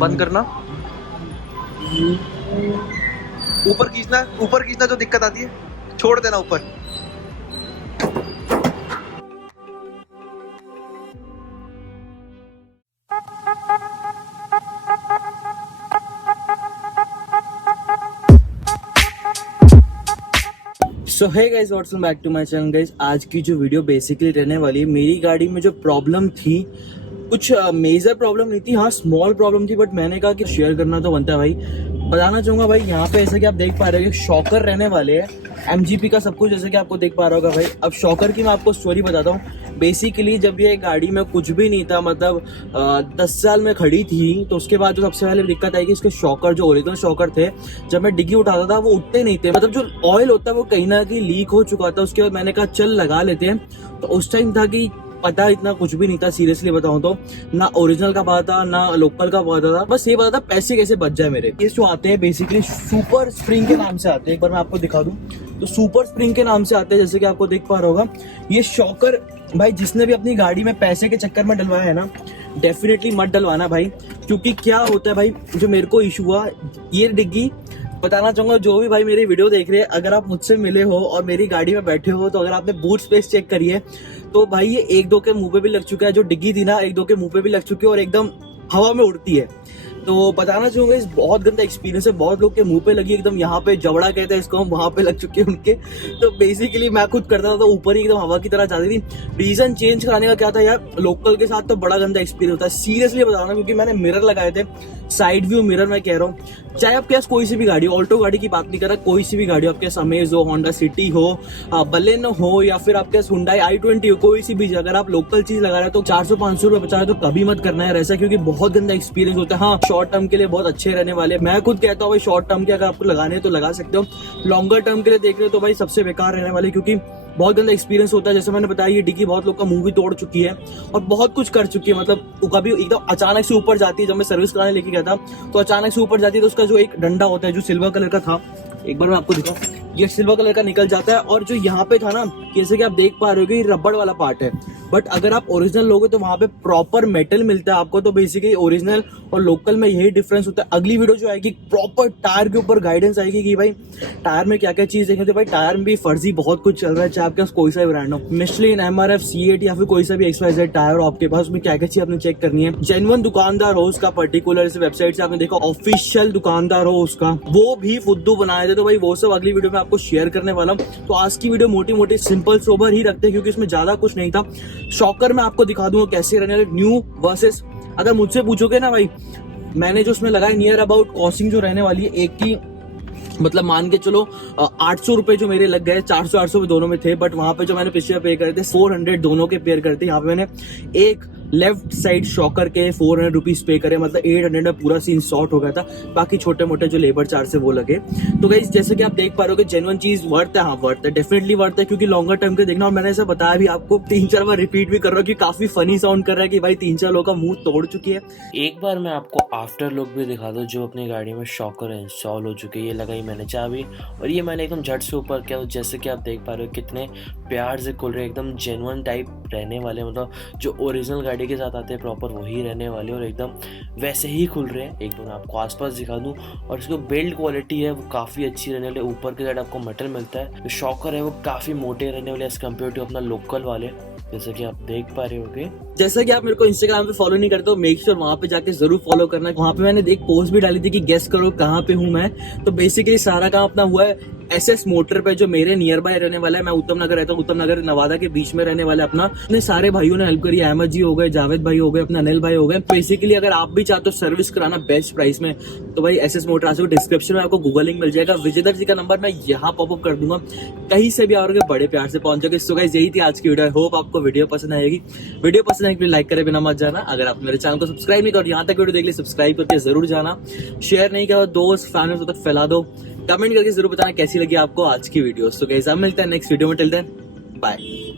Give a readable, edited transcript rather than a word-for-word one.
बंद करना, ऊपर खींचना जो दिक्कत आती है, छोड़ देना ऊपर। So hey guys, welcome back to my channel guys. आज की जो वीडियो बेसिकली रहने वाली है, मेरी गाड़ी में जो प्रॉब्लम थी, कुछ मेजर प्रॉब्लम नहीं थी, हाँ स्मॉल प्रॉब्लम थी, बट मैंने कहा कि शेयर करना तो बनता है भाई। बताना चाहूंगा भाई, यहाँ पे ऐसा कि आप देख पा रहे हो, शॉकर रहने वाले हैं, एमजीपी का सब कुछ जैसे कि आपको देख पा रहा होगा भाई। अब शॉकर की मैं आपको स्टोरी बताता हूँ। बेसिकली जब ये गाड़ी में कुछ भी नहीं था, मतलब 10 साल में खड़ी थी, तो उसके बाद जो सबसे पहले दिक्कत आई कि इसके शॉकर, जो ओरिजिनल शॉकर थे, जब मैं डिग्गी उठाता था वो उठते नहीं थे, मतलब जो ऑयल होता है वो कहीं ना कहीं लीक हो चुका था। उसके बाद मैंने कहा चल लगा लेते हैं। तो उस टाइम था कि पता इतना कुछ भी नहीं था, सीरियसली बताऊं तो, ना ओरिजिनल का पता था ना लोकल का पता था, बस ये पता था पैसे कैसे बच जाए मेरे। ये जो आते हैं बेसिकली सुपर स्प्रिंग के नाम से आते हैं, एक बार मैं आपको दिखा दूं तो सुपर स्प्रिंग के नाम से आते हैं, जैसे कि आपको देख पा रहा होगा। ये शॉकर भाई जिसने भी अपनी गाड़ी में पैसे के चक्कर में डलवाया है ना, डेफिनेटली मत डलवाना भाई, क्योंकि क्या होता है भाई, जो मेरे को इशू हुआ, ये डिग्गी बताना चाहूंगा जो भी भाई मेरी वीडियो देख रहे हैं, अगर आप मुझसे मिले हो और मेरी गाड़ी में बैठे हो, तो अगर आपने बूट स्पेस चेक करी है तो भाई ये एक दो के मुंह पे भी लग चुका है। जो डिग्गी थी ना, एक दो के मुंह पे भी लग चुकी है और एकदम हवा में उड़ती है। तो बताना चाहूंगा, इस बहुत गंदा एक्सपीरियंस है। बहुत लोग के मुंह पे लगी, एकदम यहाँ पे जबड़ा कहते हैं इसको, हम वहां पे लग चुके हैं उनके। तो बेसिकली मैं खुद करता था तो ऊपर ही एकदम हवा की तरह जाती थी। रीजन चेंज कराने का क्या था यार, लोकल के साथ तो बड़ा गंदा एक्सपीरियंस होता है, सीरियसली बता रहा हूँ, क्योंकि मैंने मिरर लगाए थे, साइड व्यू मिरर मैं कह रहा हूँ। चाहे आपके पास कोई सी भी गाड़ी, ऑल्टो गाड़ी की बात नहीं कर रहा, कोई सी भी गाड़ी हो, आपके पास अमेज हो, होंडा सिटी हो, बलेनो हो, या फिर आपके पास हुंडई i20 हो, कोई सी भी, अगर आप लोकल चीज लगा रहे हो तो 400-500 रुपए बचा रहे हो तो कभी मत करना है ऐसा, क्योंकि बहुत गंदा एक्सपीरियंस होता है। हाँ, शॉर्ट टर्म के लिए बहुत अच्छे रहने वाले, मैं खुद कहता हूँ भाई, शॉर्ट टर्म के अगर आपको लगाने हैं तो लगा सकते हो। लॉन्गर टर्म के लिए देख रहे हो तो भाई सबसे बेकार रहने वाले, क्योंकि बहुत गंदा एक्सपीरियंस होता है। जैसे मैंने बताया, ये डिग्गी बहुत लोग का मुंह भी तोड़ चुकी है और बहुत कुछ कर चुकी है, मतलब कभी एकदम अचानक से ऊपर जाती है। जब मैं सर्विस कराने लेके गया था तो अचानक से ऊपर जाती है, तो उसका जो एक डंडा होता है जो सिल्वर कलर का था, एक बार मैं आपको दिखाऊं, ये सिल्वर कलर का निकल जाता है। और जो यहाँ पे था ना, जैसे कि आप देख पा रहे हो, ये रबड़ वाला पार्ट है, बट अगर आप ओरिजिनल लोगे तो वहां पे प्रॉपर मेटल मिलता है आपको। तो बेसिकली ओरिजिनल और लोकल में यही डिफरेंस होता है। अगली वीडियो जो आएगी, प्रॉपर टायर के ऊपर गाइडेंस आएगी कि भाई टायर में क्या क्या चीज देखनी है। भाई टायर में भी फर्जी बहुत कुछ चल रहा है, चाहे आपके पास कोई सा भी ब्रांड हो, मिशलिन, MRF, C8 या फिर कोई सा भी XYZ टायर हो आपके पास, उसमें क्या क्या चीज आपने चेक करनी है। जेन्युइन दुकानदार हो उसका, पर्टिकुलर इस वेबसाइट से आपने देखा, ऑफिशियल दुकानदार हो उसका, वो भी फुद्दू बनाए थे। तो भाई वो सब अगली वीडियो में आपको शेयर करने वाला हूँ। तो आज की वीडियो मोटी मोटी सिंपल सोबर ही रखते हैं, क्योंकि इसमें ज्यादा कुछ नहीं था। शॉकर में आपको दिखा दूंगा कैसे रहने वाले, न्यू वर्सेस, अगर मुझसे पूछोगे ना भाई, मैंने जो उसमें लगाया नियर अबाउट कॉस्टिंग जो रहने वाली है एक की, मतलब मान के चलो 800 रुपए जो मेरे लग गए, 400-800 दोनों में थे, बट वहां पे जो मैंने पिछले पे करे थे 400 दोनों के पेयर करते। यहाँ पे मैंने एक लेफ्ट साइड शॉकर के 400 रुपीज पे करे, मतलब 800 में पूरा सीन सॉर्ट हो गया था। बाकी छोटे मोटे जो लेबर चार्ज से वो लगे। तो गाइस जैसे कि आप देख पा रहे हो, जेन्युइन चीज वर्थ है, हाँ वर्थ है, डेफिनेटली वर्थ है, क्योंकि लॉन्गर टर्म के देखना। और मैंने ऐसा बताया भी आपको, 3-4 बार रिपीट भी कर रहा हूँ कि काफी फनी साउंड कर रहा है कि भाई 3-4 लोगों का मुंह तोड़ चुकी है। एक बार मैं आपको आफ्टर लुक भी दिखा दूं, जो अपनी गाड़ी में शॉकर इंस्टॉल हो चुकी है। ये लगाई मैंने चाबी और ये मैंने एकदम झट से ऊपर किया। जैसे कि आप देख पा रहे हो कितने प्यार से खुल रहे हैं, एकदम जेन्युइन टाइप रहने वाले, मतलब जो ओरिजिनल गाड़ी के साथ आते हैं प्रॉपर वही रहने वाले, और एकदम वैसे ही खुल रहे हैं। एक बार मैं आपको आसपास दिखा दूं, और इसको बिल्ड क्वालिटी है वो काफ़ी अच्छी रहने वाली। ऊपर के साइड आपको मेटल मिलता है, जो शॉकर है वो काफ़ी मोटे रहने वाले एज कम्पेयर टू अपना लोकल वाले, जैसे कि आप देख पा रहे होगे। जैसा कि आप मेरे को इंस्टाग्राम पे फॉलो नहीं करते हो, मेक श्योर वहां पे जाके जरूर फॉलो करना। वहां पे मैंने एक पोस्ट भी डाली थी कि गेस करो कहाँ पे हूँ मैं। तो बेसिकली सारा काम अपना हुआ है SS मोटर पे, जो मेरे नियर बाय रहने वाला है। मैं उत्तम नगर रहता हूँ, उत्तम नगर नवादा के बीच में रहने वाला है अपना। अपने सारे भाइयों ने हेल्प करी, अहमद जी हो गए, जावेद भाई हो गए, अपना अनिल भाई हो गए। बेसिकली अगर आप भी चाहते हो सर्विस कराना बेस्ट प्राइस में, तो भाई SS मोटर आ सकते हो। डिस्क्रिप्शन में आपको गूगल लिंक मिल जाएगा, विजेंद्र जी का नंबर मैं यहाँ पॉपअप कर दूंगा, कहीं से भी आओगे बड़े प्यार से पहुंच जाओगे। सो गाइस यही थी आज की वीडियो, होप आपको वीडियो पसंद आएगी। वीडियो पसंद आएगी लाइक करे बिना मत जाना। अगर आप मेरे चैनल को सब्सक्राइब नहीं करो, यहाँ तक वीडियो देख ली, सब्सक्राइब करके जरूर जाना। शेयर नहीं करो, दोस्त फैमिली तक फैला दो। कमेंट करके जरूर बताना कैसी लगी आपको आज की वीडियो। तो गाइस अब मिलते हैं नेक्स्ट वीडियो में, टिल देन बाय।